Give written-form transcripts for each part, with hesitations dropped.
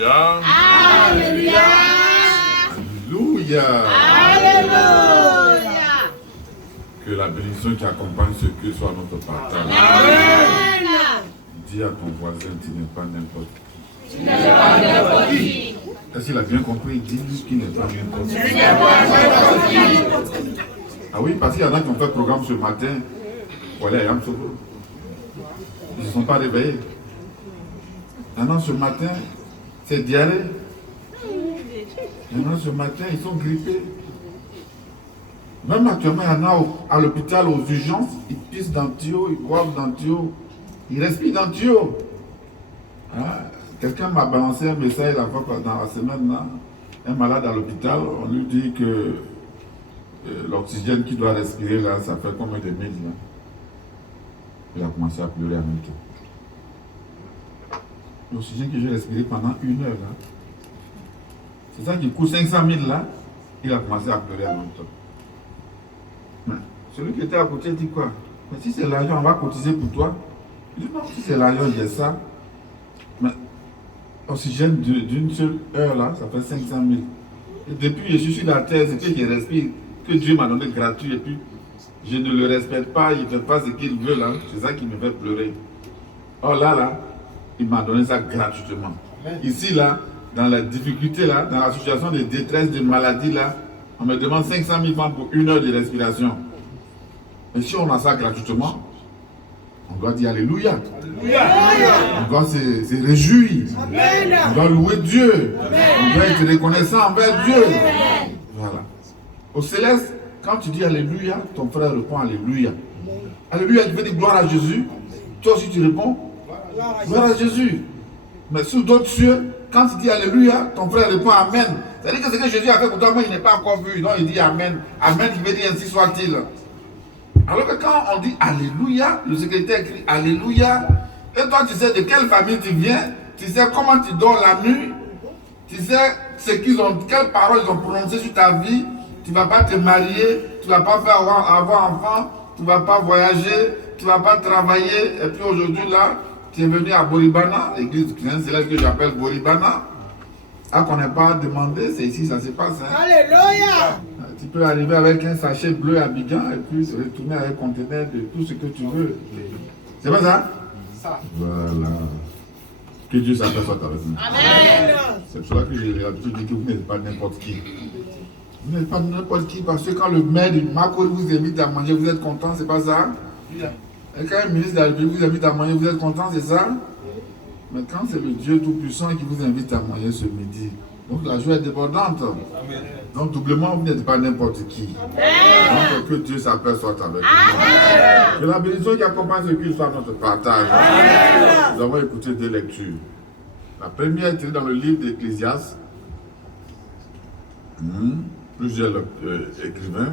Alléluia. Alléluia. Alléluia. Alléluia. Que la bénédiction qui accompagne ce culte soit notre partage. Amen. Dis à ton voisin, tu n'es pas n'importe qui. Tu n'es pas n'importe qui. Est-ce qu'il a bien compris? Dis-lui qu'il n'est pas n'importe qui. Tu n'es pas n'importe qui. Ah oui, parce qu'il y en a qui ont fait le programme ce matin. Voilà, ils ne se sont pas réveillés. Maintenant, ce matin, c'est diarrhée. Maintenant, ce matin, ils sont grippés. Même actuellement, il y en a à l'hôpital, aux urgences, ils pissent dans le tuyau, ils boivent dans le tuyau, ils respirent dans le tuyau. Hein? Quelqu'un m'a balancé un message la fois dans la semaine, là, un malade à l'hôpital, on lui dit que l'oxygène qu'il doit respirer, là, ça fait combien de minutes, là? Il a commencé à pleurer en même temps. L'oxygène que j'ai respiré pendant 1 heure, là, c'est ça qui coûte 500 000, là, il a commencé à pleurer en même temps. Mais celui qui était à côté dit quoi? Mais si c'est l'argent, on va cotiser pour toi. Il dit non, si c'est l'argent, j'ai ça. Mais l'oxygène d'une seule heure, là, ça fait 500 000. Et depuis que je suis sur la terre, c'est que je respire, que Dieu m'a donné gratuit, et puis je ne le respecte pas, il ne fait pas ce qu'il veut, là. C'est ça qui me fait pleurer. Oh là, il m'a donné ça gratuitement. Ici, là, dans la difficulté, là, dans la situation de détresse, de maladie, là, on me demande 500 000 francs pour 1 heure de respiration. Et si on a ça gratuitement, on doit dire Alléluia. On doit se réjouir. On doit louer Dieu. On doit être reconnaissant envers Dieu. Voilà. Au céleste, quand tu dis Alléluia, ton frère répond Alléluia. Alléluia, tu veux dire gloire à Jésus. Toi aussi tu réponds gloire à Jésus. Mais sous d'autres cieux, quand tu dis Alléluia, ton frère répond Amen. C'est-à-dire que ce que Jésus a fait pour toi, moi, il n'est pas encore vu. Non, il dit Amen. Amen, il veut dire ainsi soit-il. Alors que quand on dit Alléluia, le secrétaire écrit Alléluia, et toi tu sais de quelle famille tu viens, tu sais comment tu dors la nuit, tu sais quelles paroles ils ont prononcées sur ta vie, tu ne vas pas te marier, tu ne vas pas faire avoir enfant, tu ne vas pas voyager, tu ne vas pas travailler, et puis aujourd'hui là, tu es venu à Boribana, l'église chrétienne, c'est là que j'appelle Boribana. Ah, qu'on n'a pas demandé, c'est ici ça se passe. Hein. Alléluia. Tu peux arriver avec un sachet bleu à Abidjan et puis retourner avec un conteneur de tout ce que tu veux. C'est pas ça? Voilà. Que Dieu s'aperçoit avec nous. Amen. C'est pour cela que j'ai l'habitude de dire que vous n'êtes pas n'importe qui. Vous n'êtes pas n'importe qui parce que quand le maire du Macor vous invite à manger, vous êtes content, c'est pas ça? Et quand un ministre de la République vous invite à manger, vous êtes content, c'est ça? Mais quand c'est le Dieu Tout-Puissant qui vous invite à manger ce midi, donc la joie est débordante. Amen. Donc doublement, vous n'êtes pas n'importe qui. Donc que Dieu s'aperçoit avec vous. Que la bénédiction qui accompagne ce culte soit notre partage. Amen. Nous avons écouté 2 lectures. La première est dans le livre d'Ecclésiaste. Plusieurs écrivains,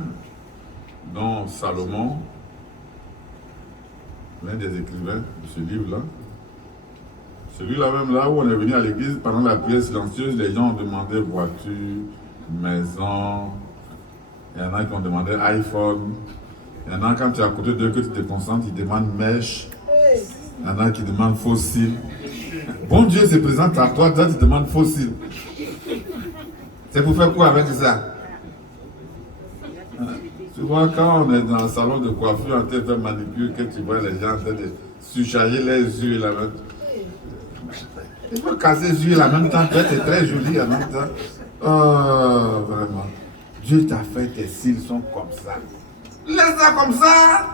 dont Salomon, l'un des écrivains de ce livre-là. Celui-là même, là où on est venu à l'église, pendant la prière silencieuse, les gens ont demandé voiture, maison. Il y en a qui ont demandé iPhone. Il y en a quand tu es à côté d'eux que tu te concentres, ils demandent mèche. Il y en a qui demandent fossile. Bon Dieu se présente à toi, toi tu demandes fossile. C'est pour faire quoi avec ça? Tu vois, quand on est dans le salon de coiffure en train de faire manicure, que tu vois les gens en train de surcharger les yeux là même. Il faut casser les yeux en même temps, tu es très joli en même temps. Oh, vraiment. Dieu t'a fait, tes cils sont comme ça. Laisse ça comme ça.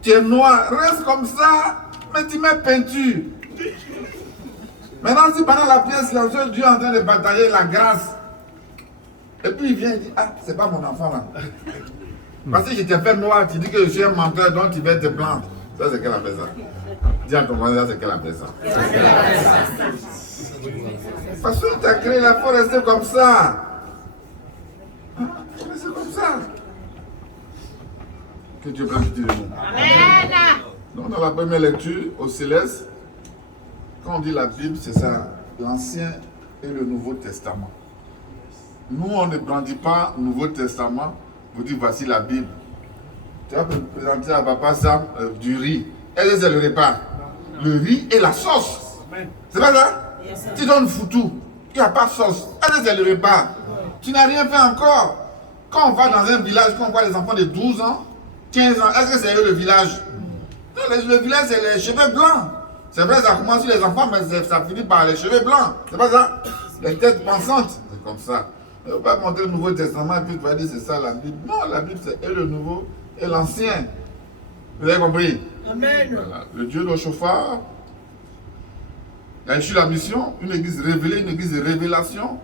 Tu es noir, reste comme ça. Mais tu mets peinture. Maintenant, si pendant la prière silencieuse, Dieu est en train de batailler la grâce. Et puis il vient et dit, ah, c'est pas mon enfant là. Parce que je t'ai fait noir, tu dis que je suis un menteur, donc tu vas te plaindre. Ça, c'est qu'elle appelle ça. Dis à ton voisin, c'est qu'elle appelle ça. Parce que tu as créé, il faut rester comme ça. Il faut rester comme ça. Que Dieu bénisse le monde. Amen. Donc, dans la première lecture, au céleste, quand on dit la Bible, c'est ça, l'Ancien et le Nouveau Testament. Nous, on ne brandit pas le Nouveau Testament, vous dites voici la Bible. Tu vas présenter à papa Sam du riz. Est-ce que c'est le repas? Le riz et la sauce. C'est pas ça? Tu donnes foutu. Il n'y a pas de sauce. Est-ce que c'est le repas? Tu n'as rien fait encore. Quand on va dans un village, quand on voit les enfants de 12 ans, 15 ans, est-ce que c'est eux le village? Non, le village, c'est les cheveux blancs. C'est vrai, ça commence sur les enfants, mais ça finit par les cheveux blancs. C'est pas ça? Les têtes pensantes. C'est comme ça. On ne va pas montrer le Nouveau Testament et puis tu vas dire c'est ça la Bible. Non, la Bible c'est et le Nouveau et l'Ancien. Vous avez compris? Amen. Voilà. Le Dieu de chauffard a reçu la mission, une église révélée, une église de révélation.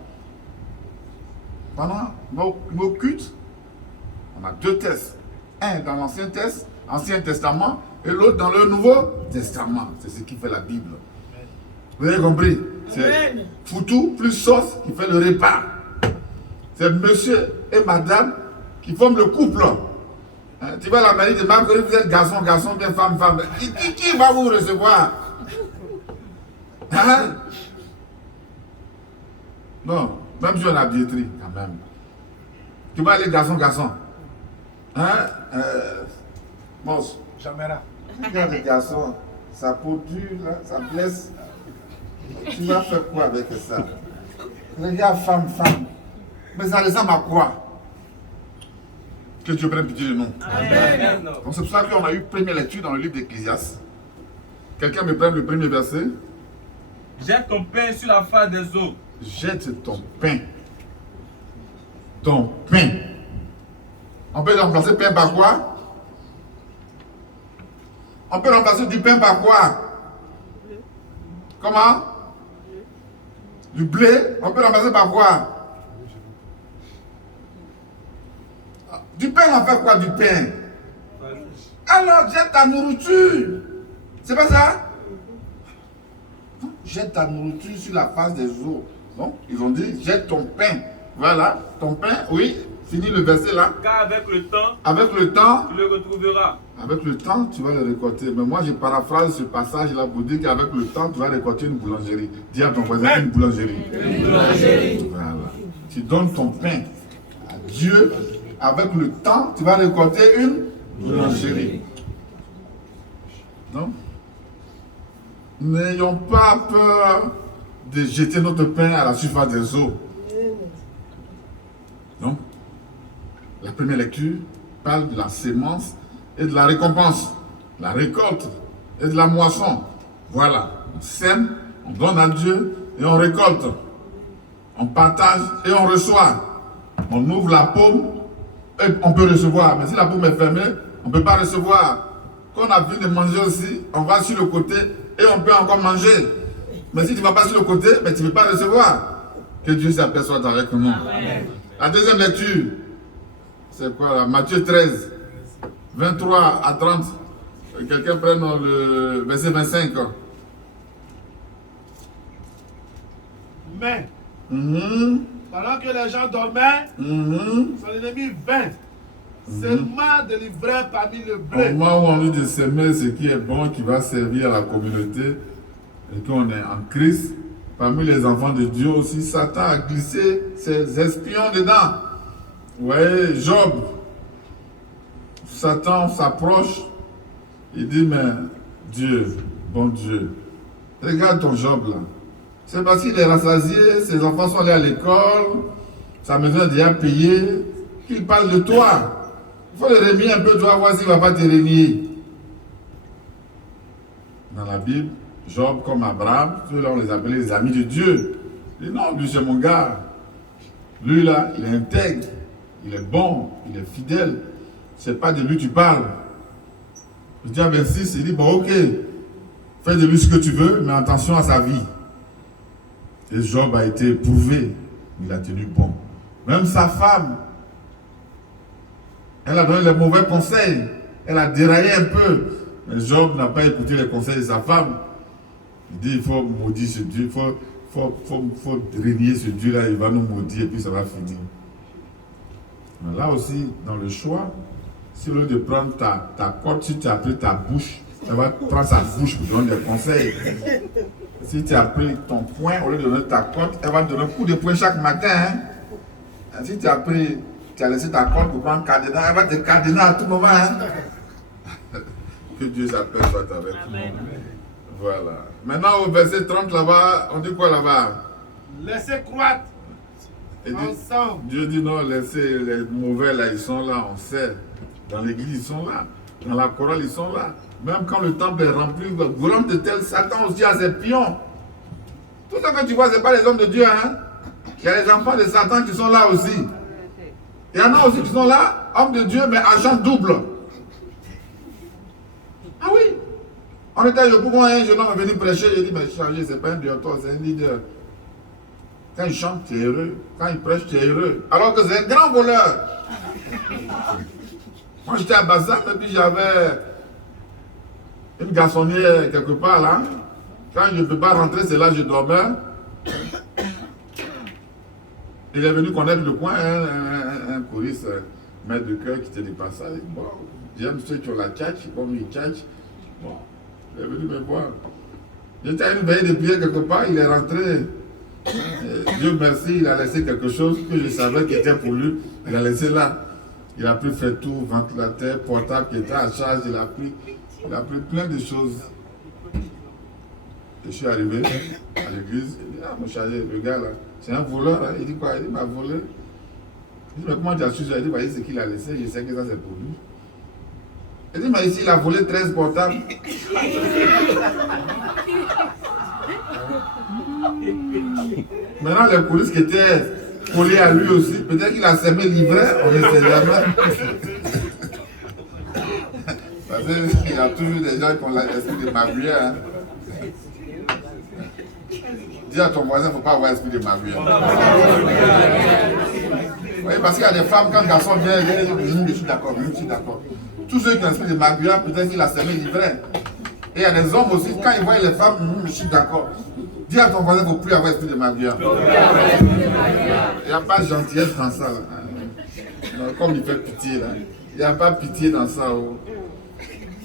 Pendant nos cultes, on a deux tests. Un dans l'Ancien Testament et l'autre dans le Nouveau Testament. C'est ce qui fait la Bible. Vous avez compris? C'est foutu plus sauce qui fait le repas. C'est monsieur et madame qui forment le couple. Hein, tu vas à la mairie de Marguerite, vous êtes garçon, bien femme. Qui va vous recevoir? Hein? Non, même si on a billetterie, quand même. Tu vas aller garçon. Hein? Mos. Jamera. Regarde les garçons, sa peau dure, là, ça blesse. Tu vas faire quoi avec ça? Regarde femme. Mais ça ressemble à quoi? Que Dieu prenne pitié de nous. Amen. Donc c'est pour ça qu'on a eu première lecture dans le livre d'Ecclésiaste. Quelqu'un me prenne le premier verset. Jette ton pain sur la face des eaux. Jette ton pain. Ton pain. On peut remplacer pain par quoi? On peut remplacer du pain par quoi? Comment? Du blé. On peut remplacer par quoi? Du pain, on fait quoi du pain? Alors, jette ta nourriture. C'est pas ça? Jette ta nourriture sur la face des eaux. Donc, ils ont dit, jette ton pain. Voilà, ton pain, oui. Finis le verset là. Car avec le temps, tu le retrouveras. Avec le temps, tu vas le récolter. Mais moi, je paraphrase ce passage là pour dire qu'avec le temps, tu vas récolter une boulangerie. Dis à ton voisin, une boulangerie. Une boulangerie. Voilà. Tu donnes ton pain à Dieu. Avec le temps, tu vas récolter une boulangerie. Non? N'ayons pas peur de jeter notre pain à la surface des eaux. Non? La première lecture parle de la sémence et de la récompense, la récolte et de la moisson. Voilà, on sème, on donne à Dieu et on récolte. On partage et on reçoit. On ouvre la paume et on peut recevoir. Mais si la paume est fermée, on ne peut pas recevoir. Quand on a fini de manger aussi, on va sur le côté et on peut encore manger. Mais si tu ne vas pas sur le côté, mais tu ne peux pas recevoir. Que Dieu s'aperçoive avec nous. Amen. La deuxième lecture, c'est quoi là? Matthieu 13, 23 à 30. Quelqu'un prenne le verset 25. Mais, pendant que les gens dormaient, son ennemi vint, seulement délivré parmi le blé. Au moment où on dit de s'aimer ce qui est bon, qui va servir à la communauté, et qu'on est en Christ, parmi les enfants de Dieu aussi, Satan a glissé ses espions dedans. Vous voyez, Job, Satan s'approche, il dit, mais Dieu, bon Dieu, regarde ton Job là. C'est parce qu'il est rassasié, ses enfants sont allés à l'école, sa maison est déjà payée, qu'il parle de toi. Il faut le renier un peu, tu vas voir s'il ne va pas te renier. Dans la Bible, Job comme Abraham, ceux-là on les appelait les amis de Dieu. Il dit non, lui c'est mon gars. Lui là, il est intègre, il est bon, il est fidèle. C'est pas de lui que tu parles. Je dis à 26, il dit bon ok, fais de lui ce que tu veux, mais attention à sa vie. Et Job a été éprouvé, il a tenu bon. Même sa femme, elle a donné les mauvais conseils, elle a déraillé un peu. Mais Job n'a pas écouté les conseils de sa femme. Il dit il faut maudire ce Dieu, il faut régner ce Dieu-là, il va nous maudire et puis ça va finir. Mais là aussi, dans le choix, si au lieu de prendre ta corde, si tu as pris ta bouche, elle va prendre sa bouche pour donner des conseils. Si tu as pris ton poing, au lieu de donner ta corde, elle va te donner un coup de poing chaque matin. Hein? Si tu as laissé ta corde pour prendre cadenas, elle va te cadenas à tout moment. Hein? Que Dieu s'aperçoive avec nous. Voilà. Maintenant, au verset 30 là-bas, on dit quoi là-bas? Laissez croître ensemble. Dieu dit non, laissez les mauvais là, ils sont là, on sait. Dans l'église, ils sont là. Dans la chorale, ils sont là. Même quand le temple est rempli, grand de tel, Satan aussi a ses pions. Tout ce que tu vois, ce n'est pas les hommes de Dieu. Hein? Il y a les enfants de Satan qui sont là aussi. Il y en a aussi qui sont là, hommes de Dieu, mais agents doubles. Ah oui. On était à Yopougon, un jeune homme est venu prêcher, il dit, mais changer, ce n'est pas un directeur, c'est un leader. Quand il chante, tu es heureux. Quand il prêche, tu es heureux. Alors que c'est un grand voleur. Moi, j'étais à Bassam, et puis j'avais une garçonnière quelque part là. Quand je ne peux pas rentrer, c'est là que je dormais. Il est venu connaître le coin, un choriste, maître de cœur qui était de passage. Bon, j'aime ceux qui ont la tchatch, comme il tchatch. Bon, il est venu me voir. J'étais à une veillée de prière quelque part, il est rentré. Dieu merci, il a laissé quelque chose que je savais qui était pour lui. Il a laissé là. Il a pris fait tout, ventilateur, portable qui était à charge, il a pris plein de choses. Je suis arrivé à l'église, il dit, ah mon chargé, le gars là, c'est un voleur, hein. Il dit quoi? Il dit, il m'a volé. Je dis, mais comment tu as su ça? Il dit, voyez ce qu'il a laissé, je sais que ça c'est pour lui. Il dit, mais ici il a volé 13 portables. Maintenant les polices qui étaient collés à lui aussi, peut-être qu'il a semé livret, on ne sait jamais. Parce qu'il y a toujours des gens qui ont l'esprit de magouille. Hein. Dis à ton voisin, il ne faut pas avoir l'esprit de magouille. Oui, parce qu'il y a des femmes, quand le garçon vient, je suis d'accord, je suis d'accord. Tous ceux qui ont l'esprit de magouille, peut-être qu'il a semé livret. Et il y a des hommes aussi, quand ils voient les femmes, je suis d'accord. Dis à ton voisin, il ne faut plus avoir l'esprit de magouille. Il n'y a pas de gentillesse dans ça. Là. Comme il fait pitié, là. Il n'y a pas pitié dans ça. Oh.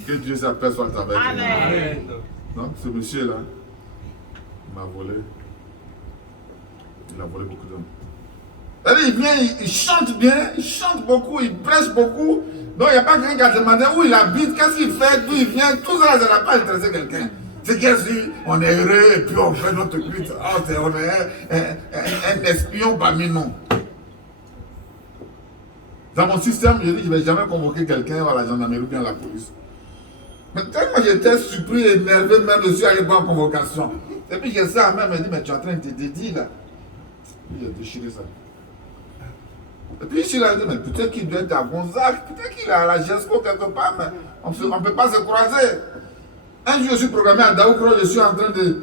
Que Dieu s'aperçoive avec lui. Donc, ce monsieur-là, il m'a volé. Il a volé beaucoup d'hommes. Il vient, il chante bien, il chante beaucoup, il prêche beaucoup. Donc, il n'y a pas quelqu'un qui a demandé où il habite, qu'est-ce qu'il fait, d'où il vient. Tout ça, ça n'a pas intéressé quelqu'un. C'est qu'on est heureux et puis on fait notre culte. Oh, on est un espion parmi nous. Dans mon système, je dis je ne vais jamais convoquer quelqu'un à la gendarmerie ou bien à la police. Mais tellement j'étais surpris et énervé, même je suis allé voir en convocation. Et puis j'ai ça même, elle dit, mais tu es en train de te dédier là. Il a déchiré ça. Et puis ici, là, il dit, mais peut-être qu'il doit être à Gonzague, peut-être qu'il est à la GESCO quelque part, mais on ne peut pas se croiser. Un jour, je suis programmé à Daoukro, je suis en train de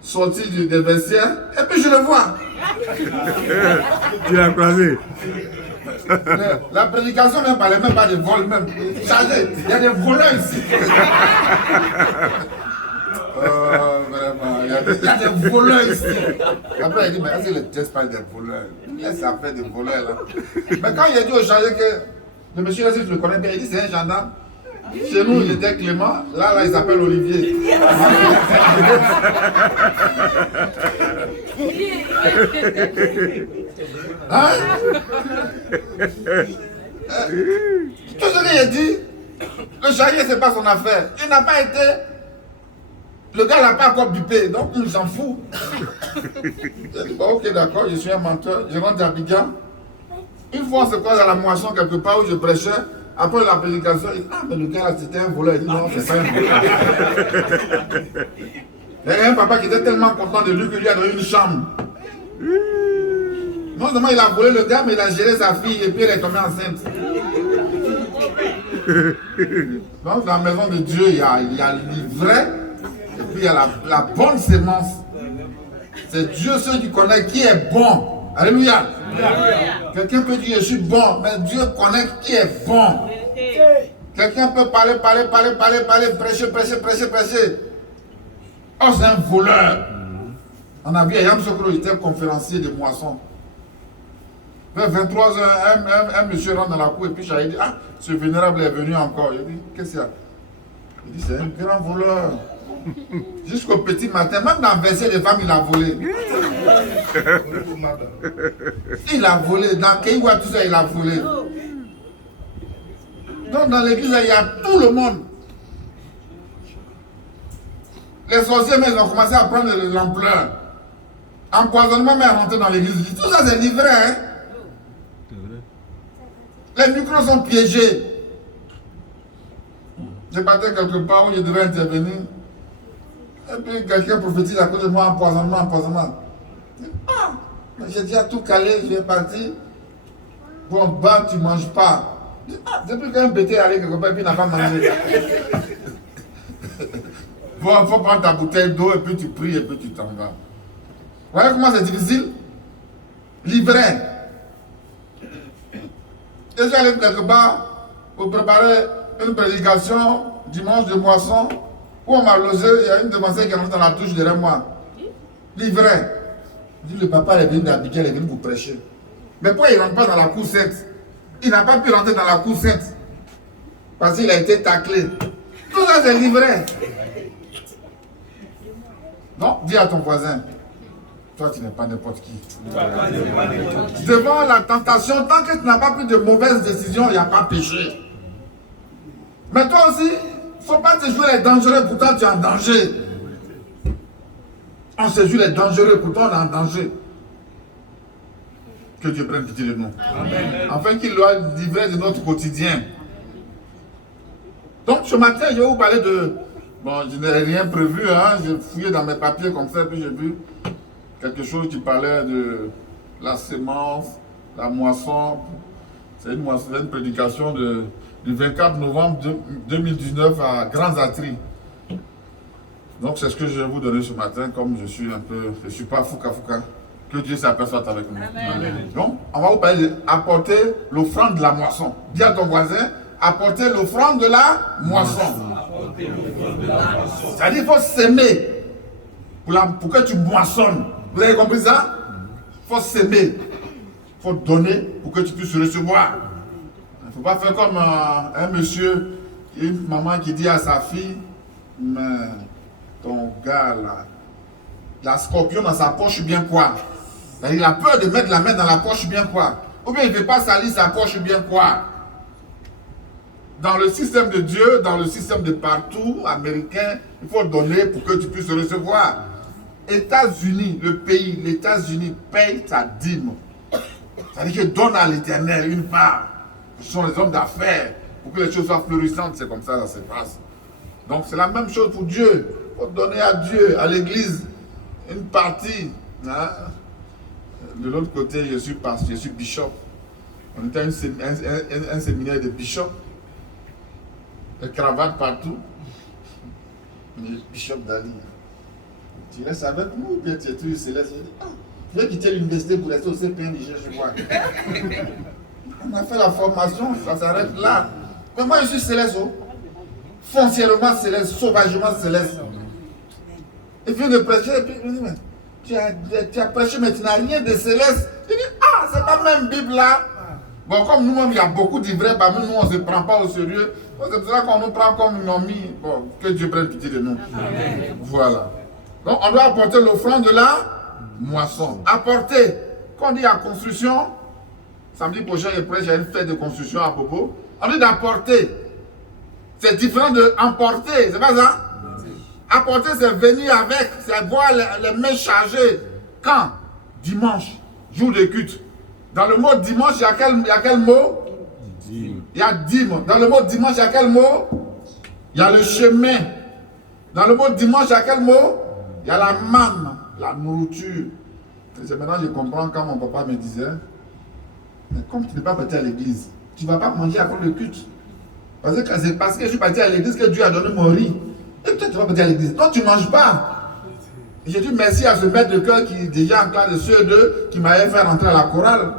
sortir des vestiaires, et puis je le vois. Tu l'as croisé. La prédication ne parlait même pas de vol, même. Chargé, il y a des voleurs ici. Vraiment, il y a des voleurs ici. Après, il dit, mais est-ce que le texte parle des voleurs? Laisse affaire des voleurs là. Mais quand il a dit au chargé que le monsieur là, si tu le connais bien, il dit c'est un gendarme. Chez nous, il était Clément, là, il s'appelle Olivier. Hein? Tout ce qu'il a dit, le charrier, c'est pas son affaire. Il n'a pas été. Le gars n'a pas encore bipé, donc il s'en fout. J'ai dit, bon, ok, d'accord, je suis un menteur. Je rentre à Abidjan. Une fois, on se croise à la moisson quelque part où je prêchais. Après la prédication, il dit, ah, mais le gars là, c'était un voleur. Il dit, non, c'est pas un voleur. Il y a un papa qui était tellement content de lui que lui a donné une chambre. Non seulement il a volé le gars, mais il a géré sa fille et puis elle est tombée enceinte. Donc dans la maison de Dieu, il y a l'ivraie et puis il y a la bonne sémence. C'est Dieu seul qui connaît qui est bon. Alléluia. Quelqu'un peut dire je suis bon, mais Dieu connaît qui est bon. Quelqu'un peut parler, prêcher. Oh, c'est un voleur. On a vu à Yamsokro, il était conférencier de moisson. Vers 23h, un monsieur rentre dans la cour et puis j'ai dit, ah, ce vénérable est venu encore. Il dit, qu'est-ce qu'il y a? Il dit, c'est un grand voleur. Jusqu'au petit matin, même dans le verset des femmes, il a volé. Il a volé. Dans Kéiwa, tout ça, il a volé. Donc dans l'église, il y a tout le monde. Les sorciers, mais ils ont commencé à prendre de l'ampleur. Empoisonnement, mais à rentrer dans l'église. Tout ça, c'est livré. Hein? Les micros sont piégés. Je partais quelque part où je devais intervenir. Et puis quelqu'un prophétise à cause de moi, empoisonnement. Ah, j'ai déjà tout calé, je vais partir. Bon, bah, tu ne manges pas. Ah, depuis qu'un bêté est allé quelque part, puis il n'a pas mangé. Bon, il faut prendre ta bouteille d'eau, et puis tu pries, et puis tu t'en vas. Vous voyez comment c'est difficile? Livrer. Et j'allais quelque part pour préparer une prédication dimanche de moisson où on m'a logé, il y a une demoiselle qui est rentrée dans la touche derrière moi. Livret. Je dis, le papa est venu d'Abidjan, il est venu vous prêcher. Mais pourquoi il ne rentre pas dans la cour sainte? Il n'a pas pu rentrer dans la cour sainte parce qu'il a été taclé. Tout ça c'est livré. Non, dis à ton voisin, toi tu n'es pas n'importe qui. Devant la tentation, tant que tu n'as pas pris de mauvaises décisions, il n'y a pas péché. Mais toi aussi, il ne faut pas te jouer les dangereux, pourtant tu es en danger. On se joue les dangereux, pourtant on est en danger. Que Dieu prenne pitié de nous. Amen. Afin qu'il doit livrer de notre quotidien. Donc ce matin, je vais vous parler de... Bon, je n'ai rien prévu, hein. J'ai fouillé dans mes papiers comme ça, puis j'ai vu quelque chose qui parlait de la sémence, la moisson. C'est une prédication du 24 novembre 2019 à Grand Zatri. Donc c'est ce que je vais vous donner ce matin, comme je suis un peu... Je ne suis pas fouca. Que Dieu s'aperçoive avec nous. Amen. Donc, on va vous parler d'apporter l'offrande de la moisson. Dis à ton voisin, apporter l'offrande de la moisson. C'est-à-dire qu'il faut s'aimer pour que tu moissonnes. Vous avez compris ça? Il faut s'aimer. Il faut donner pour que tu puisses recevoir. Il ne faut pas faire comme un monsieur, une maman qui dit à sa fille, mais ton gars là, la scorpion dans sa poche bien quoi? Il a peur de mettre la main dans la poche bien quoi? Ou bien il ne veut pas salir sa poche bien quoi? Dans le système de Dieu, dans le système de partout, américain, il faut donner pour que tu puisses recevoir. États-Unis, le pays, les États-Unis paye ta dîme. C'est-à-dire que donne à l'Éternel une part. Ce sont les hommes d'affaires. Pour que les choses soient florissantes, c'est comme ça se passe. Donc c'est la même chose pour Dieu. Il faut donner à Dieu, à l'Église, une partie. Hein? De l'autre côté, je suis bishop. On était un séminaire de bishop. Les cravates partout. Le bishop Dali. Tu restes avec nous ou bien tu es toujours céleste? Je vais quitter l'université pour rester au CPN Niger, je vois. On a fait la formation, ça s'arrête là. Mais moi je suis céleste. Foncièrement céleste, sauvagement céleste. Et puis de prêcher, et puis je dis, mais tu as prêché, mais tu n'as rien de céleste. Je dis, ah, c'est pas même Bible là. Bon, comme nous-mêmes, il y a beaucoup d'ivraies parmi nous, on ne se prend pas au sérieux. C'est pour ça qu'on nous prend comme une amie. Bon, que Dieu prenne pitié de nous. Amen. Voilà. Donc, on doit apporter l'offrande de la moisson. Apporter. Quand on dit à construction, samedi prochain, il y a une fête de construction à Bobo. On dit d'apporter. C'est différent de emporter, c'est pas ça? Apporter, c'est venir avec, c'est voir les mains chargées. Quand? Dimanche, jour de culte. Dans le mot dimanche, il y a quel mot? Dîme. Il y a dîme. Dans le mot dimanche, il y a quel mot? Il y a le chemin. Dans le mot dimanche, il y a quel mot? Il y a la manne, la nourriture. C'est maintenant que je comprends quand mon papa me disait, mais comme tu n'es pas parti à l'église, tu ne vas pas manger après le culte. Parce que je suis parti à l'église que Dieu a donné mon riz. Et toi, tu vas partir à l'église. Toi, tu ne manges pas. J'ai dit merci à ce maître de cœur qui est déjà en classe de CE2 qui m'avait fait rentrer à la chorale.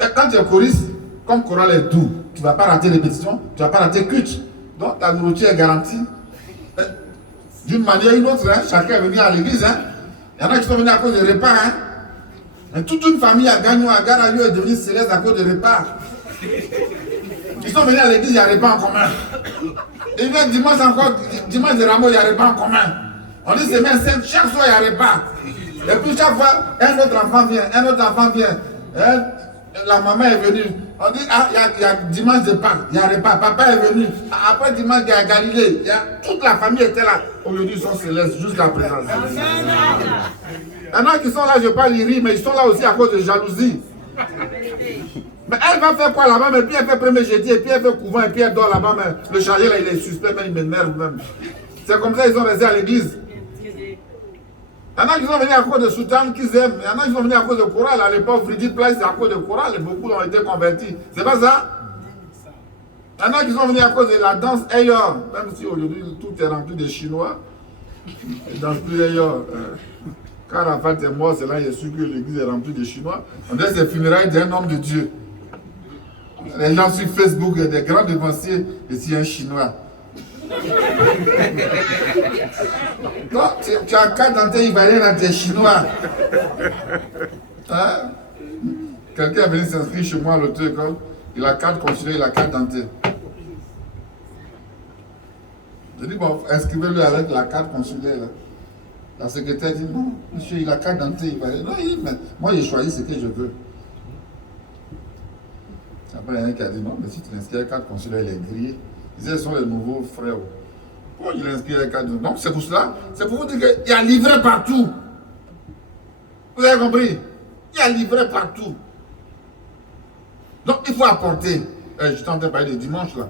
Et quand tu es choriste, comme chorale est doux, tu ne vas pas rater répétition, tu ne vas pas rater culte. Donc ta nourriture est garantie. D'une manière ou d'une autre, hein, chacun est venu à l'église. Hein. Il y en a qui sont venus à cause des repas. Hein. Mais toute une famille à Gagnon, à Garayo est devenue céleste à cause des repas. Ils sont venus à l'église, il y a repas en commun. Et bien dimanche encore, dimanche de Rameau, il y a repas en commun. On dit semaine sainte, chaque soir il y a repas. Et puis chaque fois, un autre enfant vient, un autre enfant vient. Hein? La maman est venue. On dit, ah, il y a dimanche de Pâques, il y a repas. Papa est venu. Après dimanche, il y a Galilée. Toute la famille était là. Aujourd'hui, ils sont célestes jusqu'à présent. Il y en a qui sont là, je parle, ils rient, mais ils sont là aussi à cause de jalousie. Mais elle va faire quoi là-bas? Mais puis elle fait premier jeudi, et puis elle fait couvent, et puis elle dort là-bas. Mais le chargé là, il est suspect, mais il m'énerve même. C'est comme ça ils sont restés à l'église. Il y en a qui sont venus à cause de soutane qu'ils aiment. Il y en a qui sont venus à cause de chorale. À l'époque, Freddy Place, c'est à cause de chorale. Et beaucoup ont été convertis. C'est pas ça? Il y en a qui sont venus à cause de la danse Ayor. Même si aujourd'hui, tout est rempli de Chinois. Ils ne dansent plus Ayor. Quand Rafat est mort, c'est là qu'il est sûr que l'église est remplie de Chinois. On dirait que c'est le funérailles d'un homme de Dieu. Les gens sur Facebook, il y a des grands dévanciers, et c'est un Chinois. Non, tu as un cas dentaire ivoirien dans tes Chinois. Hein? Quelqu'un est venu s'inscrire chez moi à l'auto-école. Il a carte consulaire, il a carte dentaire. Je dis, bon, inscrivez-le avec la carte consulaire. Là. La secrétaire dit, non, monsieur, il a carte dentaire ivoirienne. Non, mais moi, j'ai choisi ce que je veux. Après, il y en a qui a dit, non, mais si tu inscris la carte consulaire, elle est grillée. Ils disent, ce sont les nouveaux frères. Pourquoi il a inscrit la carte? Donc, c'est pour cela. C'est pour vous dire qu'il y a livré partout. Vous avez compris? Il y a livré partout. Donc, il faut apporter. Je suis en train de parler de dimanche, là.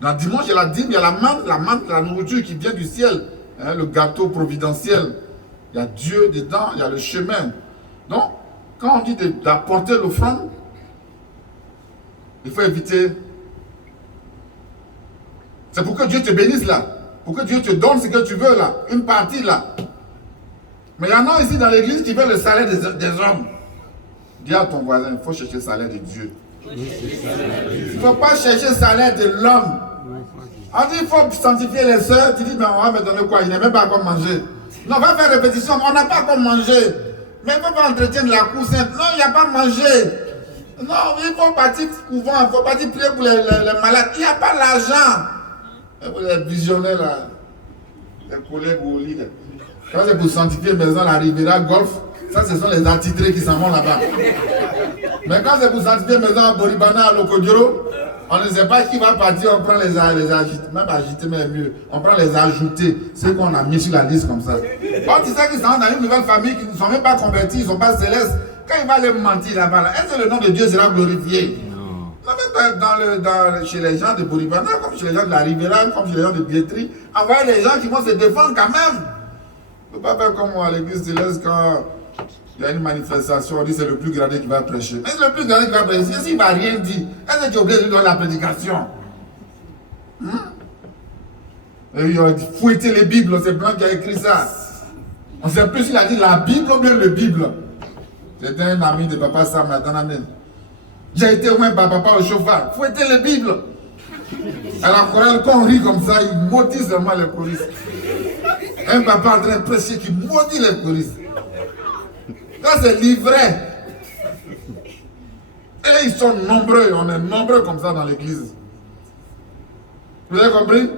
Dans dimanche, il y a la dîme, il y a la manne, la nourriture qui vient du ciel. Hein, le gâteau providentiel. Il y a Dieu dedans, il y a le chemin. Donc, quand on dit d'apporter l'offrande, il faut éviter. C'est pour que Dieu te bénisse là. Pour que Dieu te donne ce que tu veux là. Une partie là. Mais il y en a ici dans l'église qui veulent le salaire des hommes. Dis à ton voisin, il faut chercher le salaire de Dieu. Il ne faut pas chercher le salaire de l'homme. On dit il faut sanctifier les soeurs. Tu dis, mais on va me donner quoi? Il n'a même pas à quoi manger. Non, on va faire répétition. On n'a pas à quoi manger. Mais il ne faut pas entretenir la cour sainte. Non, il n'y a pas à manger. Non, il faut partir couvent, il faut partir prier pour les malades. Il n'y a pas l'argent. Pour les visionnaires là, les collègues au lit. Quand c'est pour sanctifier maison, la Riviera Golf, ça ce sont les attitrés qui s'en vont là-bas. Mais quand c'est pour sanctifier maison à Boribana, à Lokodjoro, on ne sait pas qui va partir, on prend les agiter, même agiter mais mieux, on prend les ajouter, ceux qu'on a mis sur la liste comme ça. Quand tu sais qu'ils sont dans une nouvelle famille, qui ne sont même pas convertis, ils ne sont pas célestes, quand il va les mentir là-bas, là, est-ce que le nom de Dieu sera glorifié? Chez les gens de Boribana, comme chez les gens de la Riviera, comme chez les gens de Bietri, envoyer les gens qui vont se défendre quand même. Il ne faut pas faire comme moi à l'église céleste quand il y a une manifestation, on dit c'est le plus gradé qui va prêcher. Mais c'est le plus gradé qui va prêcher. S'il ne va rien dire, est-ce que tu es obligé de lui donner la prédication? Et il a dit fouetter les Bibles, c'est Blanc qui a écrit ça. On ne sait plus s'il a dit la Bible ou bien le Bible. C'était un ami de papa Sam à Danamel. J'ai été loin par papa au chauffard. Fouetter les Bibles. À la chorale, quand on rit comme ça, il maudit seulement les choristes. Un papa en train de prêcher qui maudit les choristes. Ça, c'est livret. Et ils sont nombreux. On est nombreux comme ça dans l'église. Vous avez compris?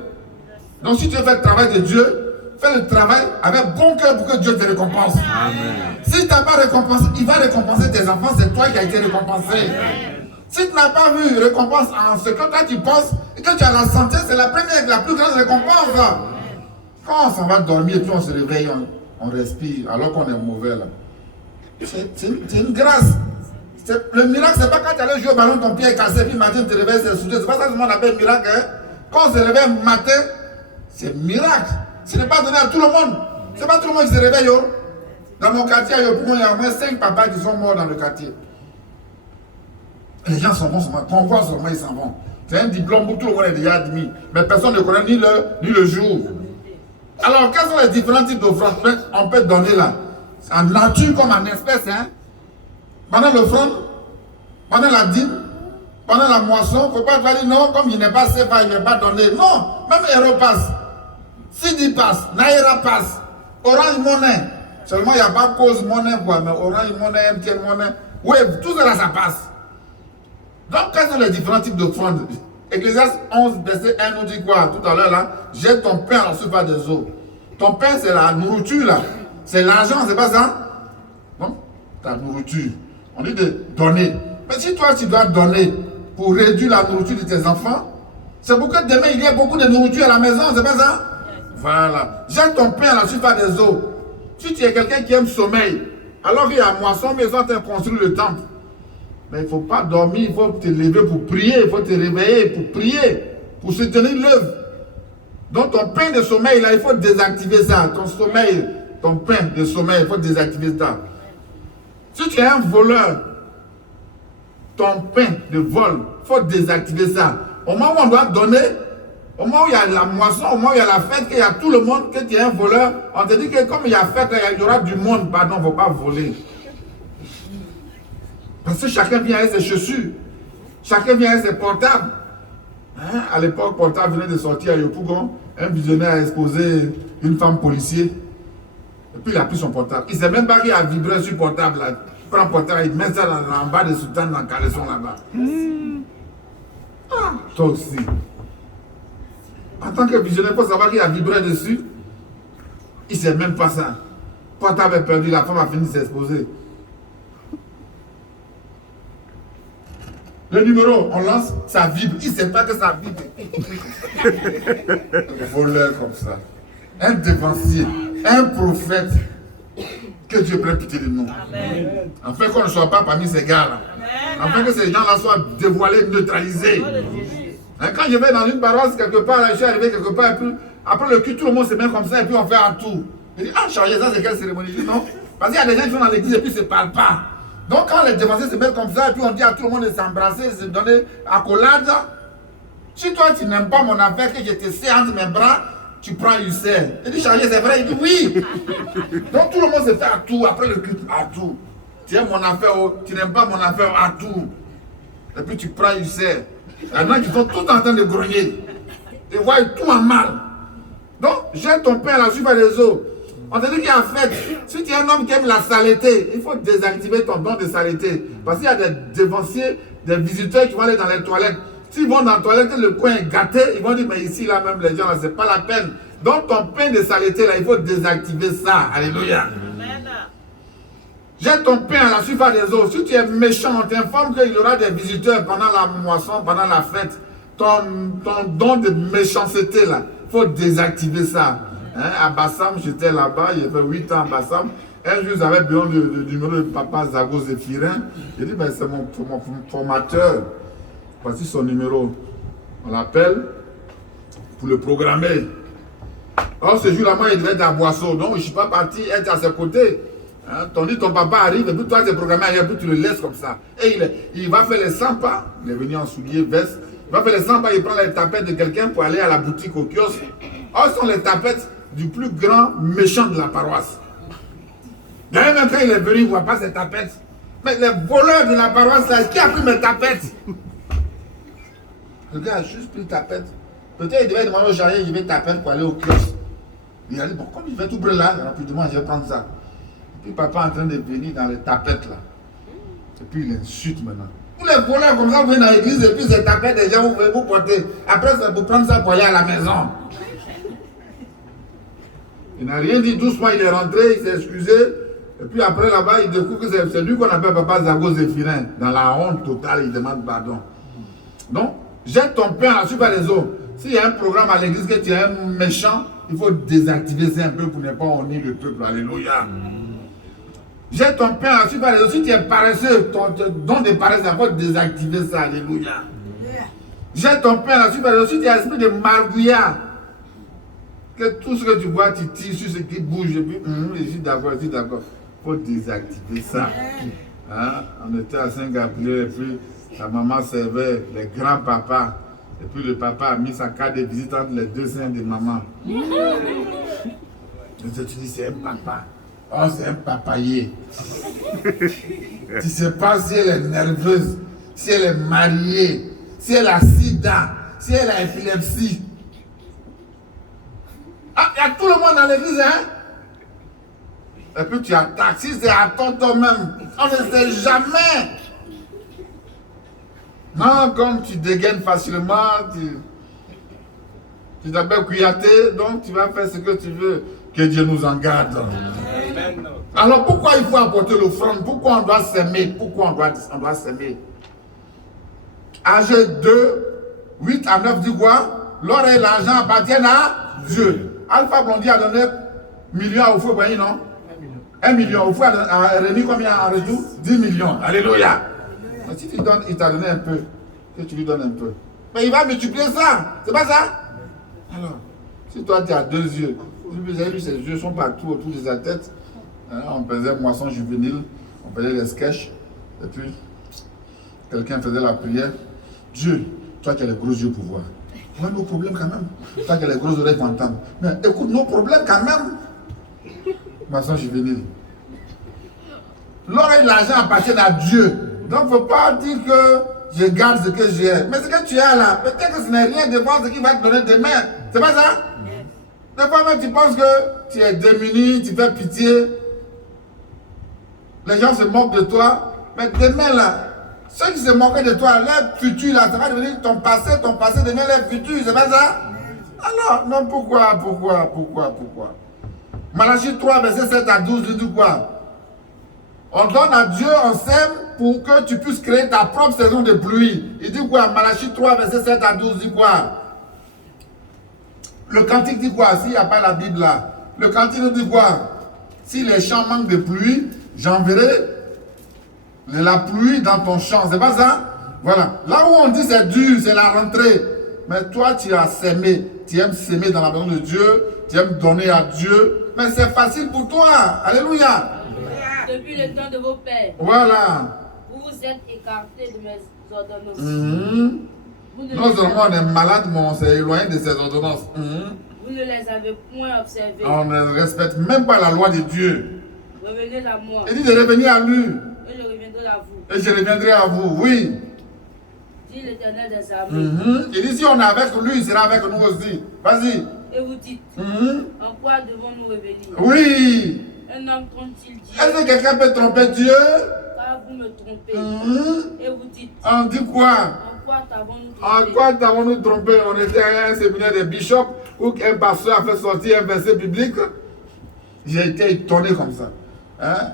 Donc, si tu veux faire le travail de Dieu, fais le travail avec bon cœur pour que Dieu te récompense. Amen. Si tu n'as pas récompensé, il va récompenser tes enfants, c'est toi qui as été récompensé. Amen. Si tu n'as pas vu récompense en ce que toi tu penses et que tu as la santé, c'est la première, la plus grande récompense. Amen. Quand on s'en va dormir et puis on se réveille, on respire alors qu'on est mauvais là. C'est une grâce. Le miracle, c'est pas quand tu allais jouer au ballon, ton pied est cassé, puis matin tu te réveilles, c'est soudé. C'est pas ça que on appelle miracle. Hein? Quand on se réveille matin, c'est miracle. Ce n'est pas donné à tout le monde. Ce n'est pas tout le monde qui se réveille. Yo. Dans mon quartier, il y a au moins 5 papas qui sont morts dans le quartier. Les gens s'en vont, qu'on voit seulement, ils s'en vont. C'est un diplôme où tout le monde est déjà admis. Mais personne ne connaît ni le jour. Alors, quels sont les différents types d'offrandes on peut donner là? En nature comme en espèce. Hein? Pendant l'offrande, pendant la dîme, pendant la moisson, il ne faut pas dire non, comme il n'est pas CFA, il ne va pas donner. Non, même Aeropass. Sidi passe, Naira passe, Orange Money. Seulement il n'y a pas cause monnaie quoi, mais Orange Money, MTN Money, Wave, tout cela ça passe. Donc quels sont les différents types d'offrandes? Ecclésiaste 11, verset 1 nous dit quoi tout à l'heure là? Jette ton pain à la surface des eaux. Ton pain c'est la nourriture là. C'est l'argent, c'est pas ça? Bon, ta nourriture. On dit de donner. Mais si toi, tu dois donner pour réduire la nourriture de tes enfants, c'est pour que demain, il y ait beaucoup de nourriture à la maison, c'est pas ça? Voilà. Jette ton pain à la surface des eaux. Si tu es quelqu'un qui aime sommeil, alors qu'il y a moisson, mais ils ont construit le temple. Mais il ne faut pas dormir, il faut te lever pour prier, il faut te réveiller pour prier, pour soutenir l'œuvre. Donc ton pain de sommeil, là, il faut désactiver ça. Ton sommeil, ton pain de sommeil, il faut désactiver ça. Si tu es un voleur, ton pain de vol, il faut désactiver ça. Au moment où on doit donner, au moment où il y a la moisson, au moment où il y a la fête, qu'il y a tout le monde, que tu es un voleur, on te dit que comme il y a fête, il y aura du monde, pardon, il ne faut pas voler. Parce que chacun vient avec ses chaussures, chacun vient avec ses portables. Hein? À l'époque, portable venait de sortir à Yopougon, un visionnaire a exposé une femme policier, et puis il a pris son portable. Il ne sait même pas qu'il a vibré sur le portable, là. Il prend le portable, il met ça en bas de soutane, dans le caleçon là-bas. Ah, toi aussi. En tant que visionnaire, il faut savoir qu'il a vibré dessus. Il ne sait même pas ça. Le portable est perdu, la femme a fini de s'exposer. Le numéro, on lance, ça vibre. Il ne sait pas que ça vibre. Un voleur comme ça. Un dévancier. Un prophète. Que Dieu prenne pitié de nous. Amen. Afin qu'on ne soit pas parmi ces gars-là. Afin que ces gens-là soient dévoilés, neutralisés. Quand je vais dans une paroisse quelque part, je suis arrivé quelque part, et puis après le culte, tout le monde se met comme ça, et puis on fait un tour. Je dis, ah, chargé, ça c'est quelle cérémonie? Je dis, non. Parce qu'il y a des gens qui sont dans l'église et puis ils ne se parlent pas. Donc quand les dévanciers se mettent comme ça, et puis on dit à tout le monde de s'embrasser, de se donner accolade. Si toi tu n'aimes pas mon affaire, que je te serre entre mes bras, tu prends ulcère. Je dis, chargé, c'est vrai? Il dit, oui. Donc tout le monde se fait à tout, après le culte, à tout. Tu aimes mon affaire, tu n'aimes pas mon affaire, à tout. Et puis tu prends ulcère. Il y en a qui sont tout en train de grogner. Ils voient tout en mal. Donc, jette ton pain à la surface des eaux. On te dit qu'il y a fête. Si tu es un homme qui aime la saleté, il faut désactiver ton don de saleté. Parce qu'il y a des dévanciers, des visiteurs qui vont aller dans les toilettes. S'ils vont dans la toilette, le coin est gâté, ils vont dire, mais ici, là même, les gens, là, c'est pas la peine. Donc, ton pain de saleté, là, il faut désactiver ça. Alléluia. Jette ton pain à la surface des eaux. Si tu es méchant, on t'informe qu'il y aura des visiteurs pendant la moisson, pendant la fête. Ton don de méchanceté, là, il faut désactiver ça. Hein? À Bassam, j'étais là-bas, il y avait 8 ans à Bassam. Un jour, j'avais besoin du numéro de papa Zago Zéphirin. J'ai dit, ben, c'est mon formateur. Voici son numéro. On l'appelle pour le programmer. Or, ce jour-là, moi, il devait être à Boisseau. Donc, je ne suis pas parti être à ses côtés. Hein, tandis que ton papa arrive, et puis toi, tu es programmé ailleurs, puis tu le laisses comme ça. Et il va faire les 100 pas. Il est venu en soulier, veste. Il va faire les 100 pas, il prend les tapettes de quelqu'un pour aller à la boutique, au kiosque. Or, ce sont les tapettes du plus grand méchant de la paroisse. D'ailleurs, même quand il est venu, il ne voit pas ses tapettes. Mais les voleurs de la paroisse, là, qui a pris mes tapettes? Le gars a juste pris tapette. Peut-être il devait demander au jardin, il veut tapette pour aller au kiosque. Il a dit, bon, comme il fait tout brûler là, rapidement, je vais prendre ça. Et puis papa est en train de venir dans les tapettes là. Et puis il insulte maintenant. Tous les voleurs comme ça, vous venez dans l'église et puis ces tapettes, les gens, vous pouvez vous porter. Après, vous prendre ça pour aller à la maison. Il n'a rien dit, doucement, il est rentré, il s'est excusé. Et puis après là-bas, il découvre que c'est lui qu'on appelle papa Zago Zéphirin. Dans la honte totale, il demande pardon. Donc, jette ton pain à la surface des eaux. S'il y a un programme à l'église que tu es un méchant, il faut désactiver ça un peu pour ne pas honner le peuple. Alléluia. Jette ton pain à la surface des eaux. Si tu es paresseux, ton don de paresse, il faut désactiver ça. Alléluia. Jette ton pain à la surface des eaux. Si tu as l'esprit de margouillard, que tout ce que tu vois, tu tires sur ce qui bouge. Et puis, je suis d'accord, il faut désactiver ça. Hein? On était à Saint-Gabriel et puis la maman servait les grands-papas. Et puis le papa a mis sa carte de visite entre les deux seins de maman. Et tu dis, c'est un papa. Oh, c'est un papayer. Tu ne sais pas si elle est nerveuse, si elle est mariée, si elle a sida, si elle a épilepsie. Ah, il y a tout le monde dans l'église, hein? Et puis tu attaques, si c'est à tonton même, on ne sait jamais. Non, comme tu dégaines facilement, tu t'appelles Kouyaté, donc tu vas faire ce que tu veux. Que Dieu nous en garde. Alors pourquoi il faut apporter l'offrande? Pourquoi on doit s'aimer? Pourquoi on doit s'aimer? Âgé 2, 8 à 9 dit quoi? L'or et l'argent appartiennent à Dieu. Alpha Blondy a donné million à Oufou Boigny, non? 1 million. Oufou a remis combien en retour? 10 millions. Alléluia. Mais si tu donnes, il t'a donné un peu, que tu lui donnes un peu. Mais il va multiplier ça. C'est pas ça? Alors, si toi tu as 2 yeux, vous avez vu ses yeux sont partout autour de sa tête. Hein, on faisait moisson juvénile, on faisait les sketchs, et puis quelqu'un faisait la prière. Dieu, toi qui as les gros yeux pour voir. On a nos problèmes quand même. Toi qui as les gros oreilles pour entendre. Mais écoute nos problèmes quand même. Moisson juvénile. L'or et l'argent appartiennent à Dieu. Donc il ne faut pas dire que je garde ce que j'ai. Mais ce que tu as là, peut-être que ce n'est rien devant ce qui va te donner demain. C'est pas ça? Des fois même tu penses que tu es démuni, tu fais pitié. Les gens se moquent de toi. Mais demain là, ceux qui se moquent de toi, leur futur là, ça va devenir ton passé devient leur futur. C'est pas ça? Alors, non, pourquoi? Malachie 3, verset 7 à 12, il dit quoi? On donne à Dieu, on sème pour que tu puisses créer ta propre saison de pluie. Il dit quoi? Malachie 3, verset 7 à 12, dit quoi? Le cantique dit quoi? S'il n'y a pas la Bible là. Le cantique dit quoi? Si les champs manquent de pluie, j'enverrai la pluie dans ton champ. C'est pas ça? Voilà. Là où on dit c'est dur, c'est la rentrée. Mais toi, tu as sémé. Tu aimes s'aimer dans la maison de Dieu. Tu aimes donner à Dieu. Mais c'est facile pour toi. Alléluia. Depuis le temps de vos pères. Voilà. Vous vous êtes écartés de mes ordonnances. Non seulement on est malade, mais on s'est éloigné de ces ordonnances. Vous ne les avez point observées. On ne respecte même pas la loi de Dieu. Revenez à moi. Il dit de revenir à lui. Et je reviendrai à vous. Et je reviendrai à vous, oui. Dit l'Éternel des armées. Il dit si on est avec lui, il sera avec nous aussi. Vas-y. Et vous dites, en quoi devons-nous revenir? Oui. Un homme trompe-t-il Dieu? Est-ce que quelqu'un peut tromper Dieu? Car vous me trompez. Et vous dites, On dit quoi? en quoi t'avons-nous En trompé? quoi t'avons-nous trompé? On était à un séminaire de bishop où un pasteur a fait sortir un verset biblique. J'ai été étonné comme ça. Hein?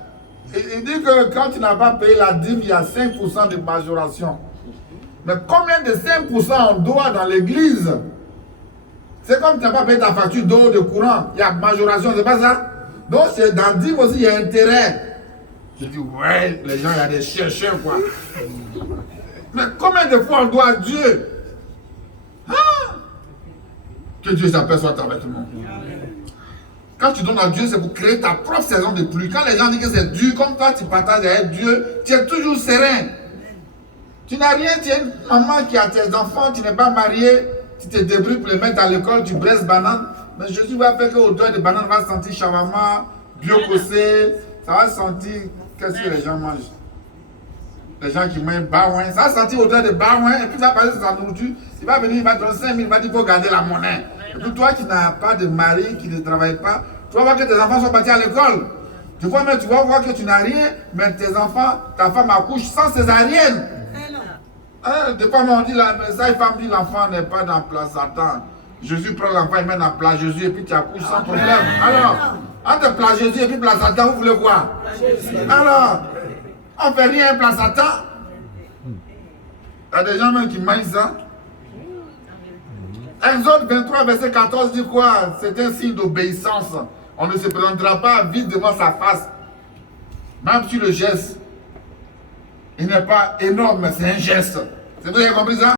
Il dit que quand tu n'as pas payé la dîme, il y a 5% de majoration. Mais combien de 5% on doit dans l'église? C'est comme tu n'as pas payé ta facture d'eau, de courant. Il y a majoration, c'est pas ça? Donc c'est dans la dîme aussi, il y a intérêt. Je dis, ouais, les gens, il y a des chercheurs, quoi. Mais combien de fois on doit à Dieu? Ah! Que Dieu s'aperçoive avec nous. Quand tu donnes à Dieu, c'est pour créer ta propre saison de pluie. Quand les gens disent que c'est dur, comme toi, tu partages avec Dieu, tu es toujours serein. Tu n'as rien, tu es une maman qui a tes enfants, tu n'es pas marié, tu te débrouilles pour les mettre à l'école, tu braises banane. Mais Jésus va faire que l'odeur de banane va sentir shawarma, bio-cossé, ça va sentir, qu'est-ce que les gens mangent? Les gens qui mangent baouin, ça va sentir l'odeur de baouin, et puis ça va passer sur sa nourriture, il va venir, il va te donner 5 000, il va dire qu'il faut garder la monnaie. Et puis toi qui n'as pas de mari, qui ne travaille pas, tu vas voir que tes enfants sont partis à l'école. Tu vas voir que tu n'as rien, mais tes enfants, ta femme accouche sans césarienne. Des fois, on dit, ça, une femme dit l'enfant n'est pas dans place Satan. Jésus prend l'enfant, il met dans place Jésus et puis tu accouches sans problème. Alors, entre place Jésus et puis place Satan, vous voulez quoi? Alors, on ne fait rien place Satan. Il y a des gens même qui mangent ça. Exode 23, verset 14 dit quoi? C'est un signe d'obéissance. On ne se présentera pas vite devant sa face. Même si le geste, il n'est pas énorme, mais c'est un geste. Vous avez compris ça?